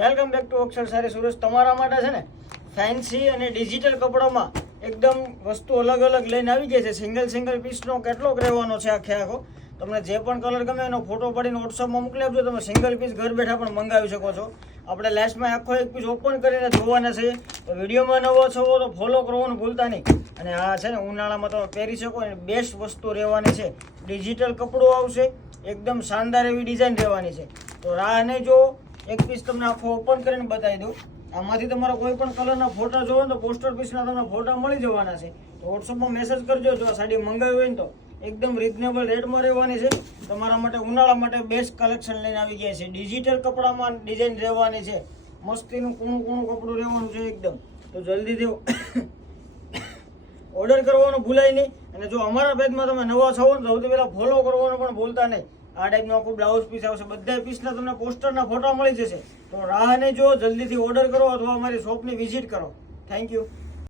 Welcome back to અક્ષર સારી સુરત। તમારા માટે છે ને ફેન્સી અને ડિજિટલ કપડામાં એકદમ વસ્તુ અલગ અલગ લઈને આવી ગઈ છે। સિંગલ પીસનો કેટલોગ રહેવાનો છે આખે આખો। તમને જે પણ કલર ગમે એનો ફોટો પાડીને વોટ્સઅપમાં મોકલી આપજો। તમે સિંગલ પીસ ઘર બેઠા પણ મંગાવી શકો છો। આપણે લાસ્ટમાં આખો એક પીસ ઓપન કરીને જોવાના છે। તો વિડીયોમાં નવો છો તો ફોલો કરવાનું ભૂલતા નહીં। અને આ છે ને ઉનાળામાં તમે પહેરી શકો અને બેસ્ટ વસ્તુ રહેવાની છે। ડિજિટલ કપડું આવશે, એકદમ શાનદાર એવી ડિઝાઇન રહેવાની છે। તો રાહ નહીં જો, એક પીસ તમને આખો ઓપન કરીને બતાવી દઉં। આમાંથી તમારા કોઈ પણ કલરના ફોટા જોવો તો પોસ્ટર પીસના તમને ફોટા મળી જવાના છે। તો વોટ્સઅપમાં મેસેજ કરજો જો આ સાડી મંગાવી હોય ને તો એકદમ રિઝનેબલ રેટમાં રહેવાની છે। તમારા માટે ઉનાળા માટે બેસ્ટ કલેક્શન લઈને આવી ગયા છે। ડિજિટલ કપડામાં ડિઝાઇન રહેવાની છે, મસ્તીનું કૂણું કપડું રહેવાનું છે એકદમ। તો જલ્દીથી ઓર્ડર કરવાનું ભૂલાય નહીં। અને જો અમારા પેજમાં તમે નવા છો ને સૌથી પહેલાં ફોલો કરવાનું પણ ભૂલતા નહીં। આ ટાઈપનું આખું બ્લાઉઝ પીસ આવશે, બધા પીસના તમને પોસ્ટરના ફોટા મળી જશે। તો રાહ નહીં જો, જલ્દીથી ઓર્ડર કરો અથવા અમારી શોપની વિઝિટ કરો। Thank you.